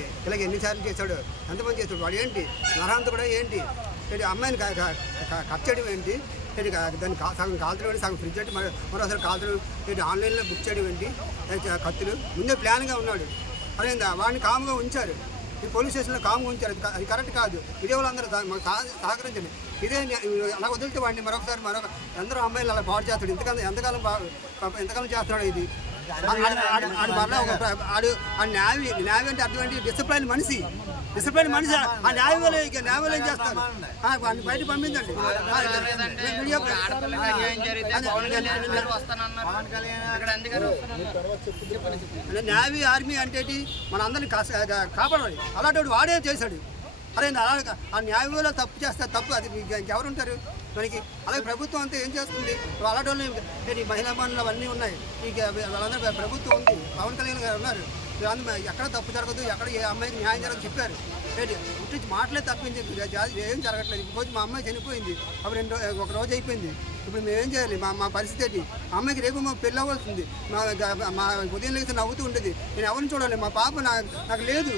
ఏంటి ఇలాగ ఎన్నిసార్లు చేశాడు, ఎంతమంది చేశాడు, వాడు ఏంటి నరహంతకుడు ఏంటి, అమ్మాయిని కట్ చేయడం ఏంటి, దాన్ని సగం కాల్చడం ఏంటి, సగం ఫ్రిడ్జ్ అంటే మరోసారి కాల్చడం ఏంటి, ఆన్లైన్లో బుక్ చేయడం ఏంటి, కత్తులు ముందే ప్లాన్గా ఉన్నాడు. అదేందా వాడిని కామ్గా ఉంచారు, ఈ పోలీస్ స్టేషన్లో కామ్గా ఉంచారు. అది కరెక్ట్ కాదు. ఇదే వాళ్ళందరూ మాకు సహకరించండి. ఇదే అలా వదిలితే వాడిని మరొకసారి అందరూ అమ్మాయిలు అలా పాడు చేస్తాడు. ఎంతకాలం చేస్తున్నాడు ఇది. న్యావి అంటే అర్థం ఏంటి, డిసిప్లైన్ మనిషి ఆ న్యాయవాళ్ళు ఏం చేస్తారు, వాడిని బయట పంపించండి. న్యావీ ఆర్మీ అంటే మన అందరినీ కాపాడాలి. అలాంటి వాడే చేశాడు. అరే ఆ న్యాయవాళ్ళు తప్పు చేస్తే తప్పు, అది ఇంకెవరు ఉంటారు మనకి. అలాగే ప్రభుత్వం అంతా ఏం చేస్తుంది, అలాంటి వాళ్ళు మహిళా బండ్లు అవన్నీ ఉన్నాయి. వాళ్ళందరూ ప్రభుత్వం ఉంది, పవన్ కళ్యాణ్ గారు ఉన్నారు. ఎక్కడ తప్పు జరగదు, ఎక్కడ ఏ అమ్మాయికి న్యాయం జరగదు చెప్పారు. పుట్టించి మాటలే తప్పించి ఏం జరగట్లేదు. ఈరోజు మా అమ్మాయి చనిపోయింది, అప్పుడు ఒక రోజు అయిపోయింది. ఇప్పుడు మేమేం చేయాలి, మా పరిస్థితి ఏంటి. అమ్మాయికి రేపు మా పెళ్ళి అవ్వాల్సింది. మా ఉదయం లేకపోతే నవ్వుతూ ఉండేది. నేను ఎవరిని చూడాలి, మా పాప నాకు లేదు.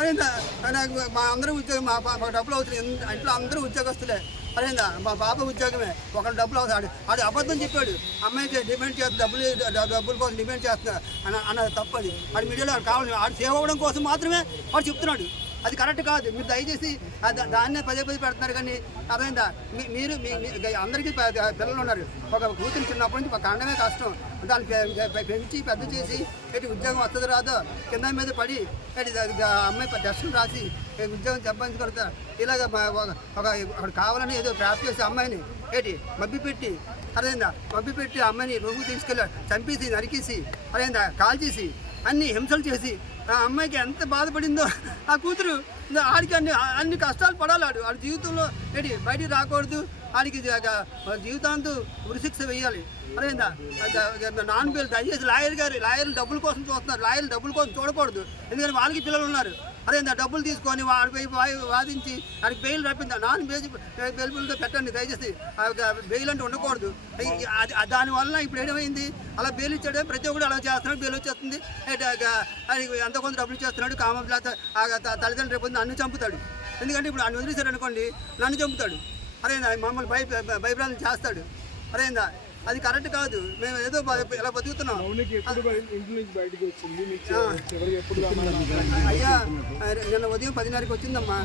అదేందా నాకు మా అందరూ ఉద్యోగం, మా డబ్బులు అవుతుంది. ఇంట్లో అందరూ ఉద్యోగస్తులే. అదేందా మా పాప ఉద్యోగమే, ఒకళ్ళు డబ్బులు అవుతాడు. అది అబద్ధం చెప్పాడు. అమ్మాయికి డిమాండ్ చేస్తుంది, డబ్బుల కోసం డిమాండ్ చేస్తున్నా అన్నది తప్పది. వాడి మీడియాలో కావాలి, వాడు సేవ్ అవ్వడం కోసం మాత్రమే వాడు చెప్తున్నాడు. అది కరెక్ట్ కాదు. మీరు దయచేసి దాన్నే పదే పెడుతున్నారు. కానీ అర్థమైందా, మీరు అందరికీ పిల్లలు ఉన్నారు. ఒక కూతురు చిన్నప్పటి నుంచి కండమే కష్టం. దాన్ని పెంచి పెద్ద చేసి ఉద్యోగం వస్తుంది రాదో కింద మీద పడి అమ్మాయి టెస్టులు రాసి ఉద్యోగం సంపాదించగలుగుతా. ఇలాగ అక్కడ కావాలని ఏదో ట్రాప్ చేసి అమ్మాయిని మబ్బిపెట్టి మబ్బిపెట్టి అమ్మాయిని రూముకు తీసుకెళ్ళి చంపేసి నరికేసి కాల్ చేసి అన్ని హింసలు చేసి ఆ అమ్మాయికి ఎంత బాధపడిందో ఆ కూతురు. ఆడికి అన్ని కష్టాలు పడాలి. ఆడి జీవితంలో బయటికి రాకూడదు. ఆడికి జీవితాంతం ఉరిశిక్ష వేయాలి. అదేందా నాన్ బెయిల్. దయచేసి లాయర్లు డబ్బుల కోసం చూస్తున్నారు. లాయర్లు డబ్బుల కోసం చూడకూడదు. ఎందుకంటే వాళ్ళకి పిల్లలు ఉన్నారు. అదేందా డబ్బులు తీసుకొని వాడిపై వాదించి వాడికి బెయిల్ రప్పిందా. నాన్ బెయిల్బుల్గా పెట్టండి దయచేసి. బెయిల్ అంటే ఉండకూడదు. దానివల్ల ఇప్పుడు ఏమైంది, అలా బెయిల్ ఇచ్చాడు. ప్రతి ఒక్కరు అలా చేస్తున్నాడు. బెయిల్ వచ్చేస్తుంది. ఎంత కొంత డబ్బులు చేస్తున్నాడు. తల్లిదండ్రులు రేపు నన్ను చంపుతాడు. ఎందుకంటే ఇప్పుడు నన్ను వదిలేశాడు అనుకోండి, నన్ను చంపుతాడు. అరేందా మమ్మల్ని భయభ్రాంతం చేస్తాడు. అరేందా అది కరెక్ట్ కాదు. మేము ఏదో ఇలా బతుకుతున్నాం. అయ్యా నిన్న ఉదయం 10:30కి వచ్చిందమ్మా.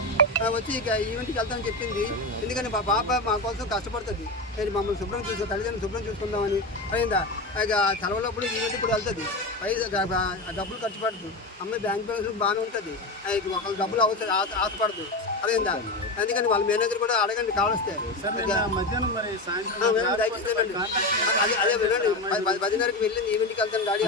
వచ్చి ఇక ఈవెంట్కి వెళ్తామని చెప్పింది. ఎందుకంటే మా పాప మా కోసం కష్టపడుతుంది. మమ్మల్ని శుభ్రం తల్లిదండ్రులు శుభ్రం చూసుకుందామని. అయిందా ఇక సెలవులప్పుడు ఈవెంట్ ఇప్పుడు వెళ్తుంది. డబ్బులు ఖర్చు పడుతుంది. అమ్మాయి బ్యాంక్ బ్యాలెన్స్ బాగానే ఉంటుంది. ఒకళ్ళు డబ్బులు ఆశపడదు. అదేందా అందుకని వాళ్ళ మేనేజర్ కూడా అడగండి కావలిస్తే. దయచేసి అదే వినండి. 10:30కి వెళ్ళింది ఈవెంట్కి వెళ్తాను డాడీ.